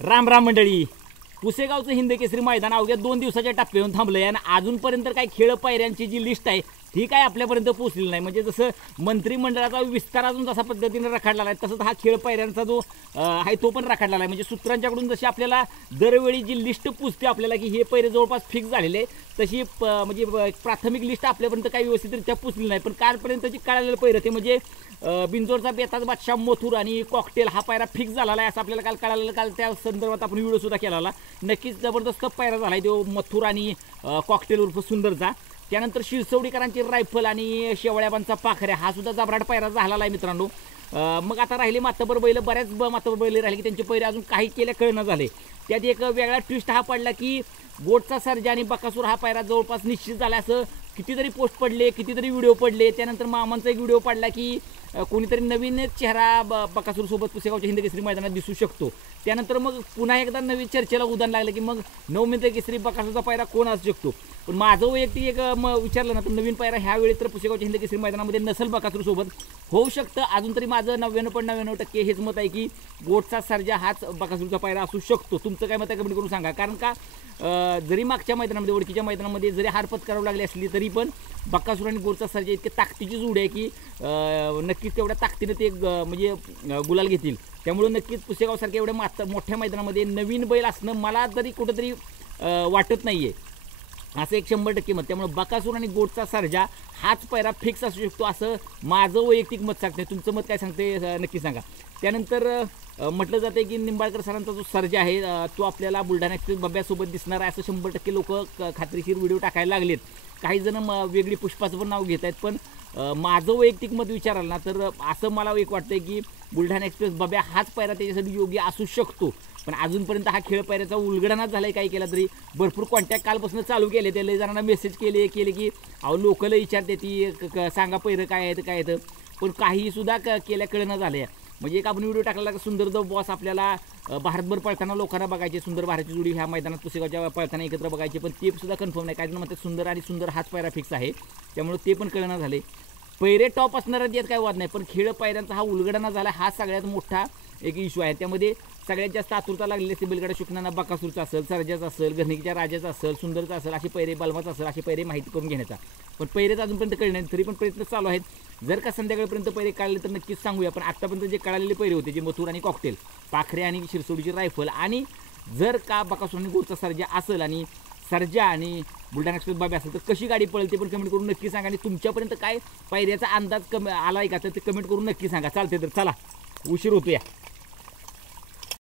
राम राम मंडळी. पुसेगावचं हिंद केसरी मैदान अवघ्या 2 दिवसाच्या टप्प्यावर थांबलंय आणि अजूनपर्यंत काही खेळ पायऱ्यांची जी लिस्ट आहे ती काय आपल्यापर्यंत पोहोचलेली नाही. म्हणजे जसं मंत्रिमंडळाचा विस्तार अजून जसा पद्धतीने रखडलेला आहे तसंच हा खेळ पायऱ्यांचा जो आहे तो पण रखडलेला आहे. म्हणजे सूत्रांच्याकडून जशी आपल्याला दरवेळी जी लिस्ट पुसते आपल्याला की हे पैरे जवळपास फिक्स झालेले तशी म्हणजे प्राथमिक लिस्ट आपल्यापर्यंत काही व्यवस्थितरित्या पुसली नाही. पण कालपर्यंतची कळालेलं पैरं ते म्हणजे बिंजोरचा बेताज बादशाह मथुर आणि कॉकटेल हा पायरा फिक्स झालेला आहे असं आपल्याला काल कळालेलं. काल त्या संदर्भात आपण व्हिडिओसुद्धा केला. नक्कीच जबरदस्त पायरा झाला आहे तो मथुर आणि कॉकटेल उर्फ सुंदरचा. त्यानंतर शिरसवडीकरांची रायफल आणि शेवळ्याबांचा पाखऱ्या हा सुद्धा जबराट पायरा झालेला आहे मित्रांनो. मग आता राहिले मातबर बैल, बऱ्याच मातबर बैल राहिले की त्यांचे पैरे अजून काही केल्या कळणं झाले. त्यात एक वेगळा ट्विस्ट हा पडला की गोटचा सर्जा आणि बकासूर हा पायरा जवळपास निश्चित झाला असं कितीतरी पोस्ट पडले, कितीतरी व्हिडिओ पडले. त्यानंतर मामांचा एक व्हिडिओ पडला की कोणीतरी नवीन चेहरा बकासूरसोबत पुसेगावच्या हिंद केसरी मैदानात दिसू शकतो. त्यानंतर मग पुन्हा एकदा नवीन चर्चेला उदाहरण लागलं की मग नवमित केसरी बकासूरचा पायरा कोण असू शकतो. पण माझं वैयक्तिक एक विचारलं ना तर नवीन पायरा ह्यावेळी तर पुसेगावच्या हिंद केसरी मैदानामध्ये नसल बकासूरसोबत होऊ शकतं. अजून तरी माझं 99.99% हेच मत आहे की गोटचा सर्जा हाच बकासूरचा पायरा असू शकतो. तुमचं काय मत आहे कमेंट करून सांगा. कारण का जरी मागच्या मैदानामध्ये ओळखीच्या मैदानामध्ये जरी हार पत्करावं लागली असली तरी पण बकासूर आणि गोटचा सर्जा इतके ताकदीची जोड आहे की नक्कीच तेवढ्या ताकदीने ते म्हणजे गुलाल घेतील. त्यामुळे नक्कीच पुसेगावसारख्या एवढ्या मोठ्या मैदानामध्ये नवीन बैल असणं मला तरी कुठंतरी वाटत नाही आहे असं एक 100% मत. त्यामुळे बकासूर आणि गोटचा सर्जा हाच पायरा फिक्स असू शकतो असं माझं वैयक्तिक मत सांगते. तुमचं मत काय सांगते नक्की सांगा. त्यानंतर म्हटलं जाते की निंबाळकर सरांचा जो सर्जा आहे तो आपल्याला बुलढाणा एक्सप्रेस बब्यासोबत दिसणार आहे असं 100% लोक खात्रीशीर व्हिडिओ टाकायला लागलेत. काही जण वेगळी पुष्पाचं पण नाव घेत आहेत. पण माझं वैयक्तिक मत विचाराल ना तर असं मला एक वाटतंय की बुलढाणा एक्सप्रेस बब्या हाच पायरा त्याच्यासाठी योग्य असू शकतो. पण अजूनपर्यंत हा खेळ पायऱ्याचा उलगडणाच झाला आहे. काही केला तरी भरपूर कॉन्टॅक्ट कालपासून चालू केले. त्याला जणांना मेसेज केले की अहो लोकल विचारते ती सांगा पैरं काय आहे काय येतं. पण काहीसुद्धा केल्या कळणं झालं. म्हणजे एक आपण व्हिडिओ टाकला की सुंदर द बॉस आपल्याला भारतभर पळताना लोकांना बघायचे. सुंदर भारताची जोडी ह्या मैदानात पुसेगावच्या पळताना एकत्र बघायचे. पण ते सुद्धा कन्फर्म नाही. काही जण म्हणतात सुंदर आणि सुंदर हाच पायरा फिक्स आहे. त्यामुळे ते पण कळणं झाले. पैरे टॉप असणाऱ्यात यात काय वाद नाही. पण खेळ पायऱ्यांचा हा उलगडणा झाला हा सगळ्यात मोठा एक इश्यू आहे. त्यामध्ये सगळ्यात जास्त आतुरता लागलेली असते बैलगाडा शुकनांना बकासूरचा असेल, सर्जाचा असेल, घरणीच्या राजाचा असेल, सुंदरचा असेल, असे पैरे बलमाचा असेल असे पैरे माहिती करून घेण्याचा. पण पैरेच अजूनपर्यंत कळले नाही. तरी पण प्रयत्न चालू आहेत. जर का संध्याकाळपर्यंत पैरे काढले तर नक्कीच सांगूया. पण आत्तापर्यंत जे कळालेले पैरे होते जे मथुर आणि कॉकटेल, पाखरे आणि शिरसोडीची रायफल आणि जर का बकासूर आणि गोटचा सर्जा असेल आणि सर्जा आणि बुलढाणा एक्सप्रेस बाबी असेल तर कशी गाडी पळेल ते पण कमेंट करून नक्की सांगा. आणि तुमच्यापर्यंत काय पायऱ्याचा अंदाज आला आहे का तर ते कमेंट करून नक्की सांगा. चालते तर चला उशीर होतो या.